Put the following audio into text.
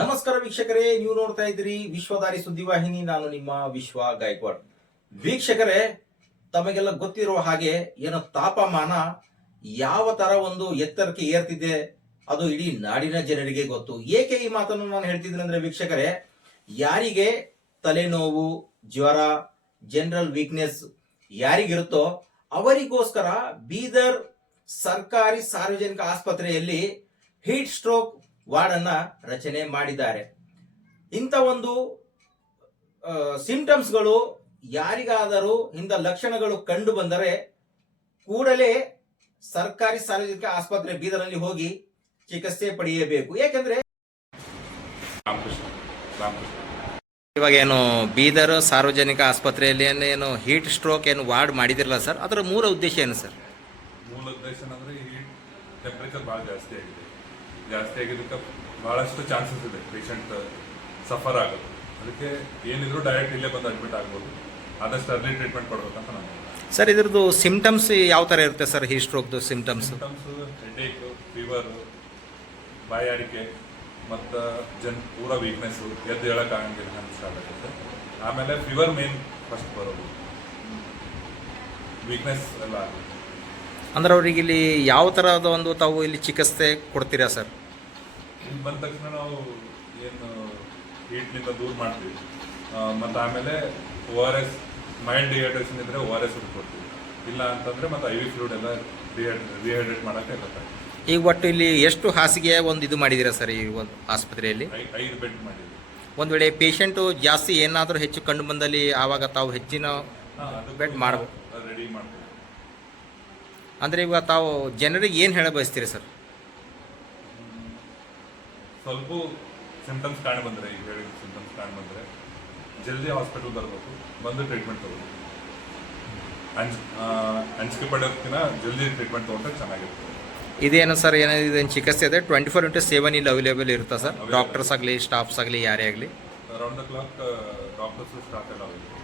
ನಮಸ್ಕಾರ ವೀಕ್ಷಕರೇ, ನೀವು ನೋಡ್ತಾ ಇದ್ದೀರಿ ವಿಶ್ವದಾರಿ ಸುದ್ದಿವಾಹಿನಿ. ನಾನು ನಿಮ್ಮ ವಿಶ್ವ ಗಾಯಕ್ವಾಡ್. ವೀಕ್ಷಕರೇ, ತಮಗೆಲ್ಲ ಗೊತ್ತಿರುವ ಹಾಗೆ ಏನು ತಾಪಮಾನ ಯಾವ ತರ ಒಂದು ಎತ್ತರಕ್ಕೆ ಏರ್ತಿದೆ ಅದು ಇಡೀ ನಾಡಿನ ಜನರಿಗೆ ಗೊತ್ತು. ಏಕೆ ಈ ಮಾತನ್ನು ನಾನು ಹೇಳ್ತಿದ್ದೀನಿ ಅಂದ್ರೆ ವೀಕ್ಷಕರೇ, ಯಾರಿಗೆ ತಲೆನೋವು, ಜ್ವರ, ಜನರಲ್ ವೀಕ್ನೆಸ್ ಯಾರಿಗಿರುತ್ತೋ ಅವರಿಗೋಸ್ಕರ ಬೀದರ್ ಸರ್ಕಾರಿ ಸಾರ್ವಜನಿಕ ಆಸ್ಪತ್ರೆಯಲ್ಲಿ ಹೀಟ್ ಸ್ಟ್ರೋಕ್ ವಾರ್ಡ್ ಅನ್ನ ರಚನೆ ಮಾಡಿದ್ದಾರೆ. ಇಂಥ ಒಂದು ಸಿಂಪ್ಟಮ್ಸ್ಗಳು ಯಾರಿಗಾದರೂ ಇಂಥ ಲಕ್ಷಣಗಳು ಕಂಡು ಬಂದರೆ ಕೂಡಲೇ ಸರ್ಕಾರಿ ಸಾರ್ವಜನಿಕ ಆಸ್ಪತ್ರೆ ಬೀದರ್ನಲ್ಲಿ ಹೋಗಿ ಚಿಕಿತ್ಸೆ ಪಡೆಯಬೇಕು. ಏಕೆಂದ್ರೆ ಇವಾಗ ಏನು ಬೀದರ್ ಸಾರ್ವಜನಿಕ ಆಸ್ಪತ್ರೆಯಲ್ಲಿ ಏನು ಹೀಟ್ ಸ್ಟ್ರೋಕ್ ಏನು ವಾರ್ಡ್ ಮಾಡಿದಿರಲ್ಲ ಸರ್, ಅದರ ಮೂಲ ಉದ್ದೇಶ ಏನು ಸರ್? ಮೂಲ ಉದ್ದೇಶ ಅಂದ್ರೆ ಹೀಟ್ ಟೆಂಪರೇಚರ್ ಭಾಳ ಜಾಸ್ತಿ ಆಗಿದ್ದಕ್ಕೆ ಭಾಳಷ್ಟು ಚಾನ್ಸಸ್ ಇದೆ ಪೇಷಂಟ್ ಸಫರ್ ಆಗೋದು. ಅದಕ್ಕೆ ಏನಿದ್ರು ಡೈರೆಕ್ಟ್ ಇಲ್ಲೇ ಬಂದು ಅಡ್ಮಿಟ್ ಆಗ್ಬೋದು. ಆದಷ್ಟು ಅರ್ಲಿ ಟ್ರೀಟ್ಮೆಂಟ್ ಕೊಡ್ಬೇಕಂತ ನಾನು. ಸರ್, ಇದ್ರದ್ದು ಸಿಂಪ್ಟಮ್ಸ್ ಯಾವ ಥರ ಇರುತ್ತೆ sir? Heat ಸ್ಟ್ರೋಕ್ದು symptoms headache, fever, ಬಾಯಾರಿಕೆ ಮತ್ತು ಪೂರ ವೀಕ್ನೆಸ್ಸು, ಎದ್ದು ಹೇಳೋಕ್ಕಾಗಂಗಿಲ್ಲ ಅಂತ ಸ್ಟಾರ್ಟ್ ಆಗುತ್ತೆ. ಆಮೇಲೆ ಫೀವರ್ ಮೇನ್ ಫಸ್ಟ್ ಬರೋದು, ವೀಕ್ನೆಸ್ ಎಲ್ಲ ಆಗುತ್ತೆ. ಅಂದ್ರೆ ಅವ್ರಿಗೆ ಇಲ್ಲಿ ಯಾವ ಥರದ ಒಂದು ತಾವು ಇಲ್ಲಿ ಚಿಕಿತ್ಸೆ ಕೊಡ್ತೀರಾ ಸರ್? ಇಲ್ಲಿ ಬಂದ ತಕ್ಷಣ ನಾವು ಏನು ಹೀಟ್ನಿಂದ ದೂರ ಮಾಡ್ತೀವಿ. ಮತ್ತು ಆಮೇಲೆ ORS, ಮೈಲ್ಡ್ ಡಿಹೈಡ್ರೇಷನ್ ಇದ್ದರೆ ORS ಕೊಡ್ತೀವಿ. ಇಲ್ಲ ಅಂತಂದರೆ ಮತ್ತು IV ಫ್ಲೂಡ್ ಎಲ್ಲ ರಿಹೈಡ್ರೇಟ್ ಮಾಡೋಕ್ಕೆ ಗೊತ್ತಾಗ್ತದೆ. ಈಗ ಒಟ್ಟು ಇಲ್ಲಿ ಎಷ್ಟು ಹಾಸಿಗೆ ಒಂದು ಇದು ಮಾಡಿದ್ದೀರಾ ಸರ್ ಈ ಒಂದು ಆಸ್ಪತ್ರೆಯಲ್ಲಿ? 5 ಬೆಡ್ ಮಾಡಿದ್ದೀವಿ. ಒಂದು ವೇಳೆ ಪೇಷಂಟು ಜಾಸ್ತಿ ಏನಾದರೂ ಹೆಚ್ಚು ಕಂಡು ಬಂದಲ್ಲಿ ಆವಾಗ ತಾವು ಹೆಚ್ಚಿನ ಬೆಡ್ ಮಾಡಬೇಕು, ರೆಡಿ ಮಾಡ್ತೀವಿ. ಅಂದರೆ ಇವಾಗ ತಾವು ಜನರಿಗೆ ಏನು ಹೇಳ ಬಯಸ್ತೀರಿ ಸರ್? ಸ್ವಲ್ಪ ಸಿಂಪ್ಟಮ್ಸ್ ಕಾಣಿ ಬಂದರೆ, ಈಗ ಹೇಳಿದ ಸಿಂಪ್ಟಮ್ಸ್ ಕಾಣಿ ಬಂದರೆ ಜಲ್ದಿ ಹಾಸ್ಪಿಟಲ್ ಬರಬೇಕು, ಬಂದು ಟ್ರೀಟ್ಮೆಂಟ್ ತಗೋಬೇಕು. ಅಂಜಿಕೆ ಪಡೆಯೋದಕ್ಕಿಂತ ಜಲ್ದಿ ಟ್ರೀಟ್ಮೆಂಟ್ ತೊಗೊಂಡ್ರೆ ಚೆನ್ನಾಗಿರುತ್ತೆ. ಇದೇನು ಸರ್, ಏನಿದೆ ಚಿಕಿತ್ಸೆ ಇದೆ 24/7 ಇಲ್ಲಿ ಅವೈಲೇಬಲ್ ಇರುತ್ತಾ ಸರ್? ಡಾಕ್ಟರ್ಸ್ ಆಗಲಿ, ಸ್ಟಾಫ್ಸ್ ಆಗಲಿ, ಯಾರೇ ಆಗಲಿ around the clock doctors staff ಎಲ್ಲ ಅವೈಲೇಬಲ್.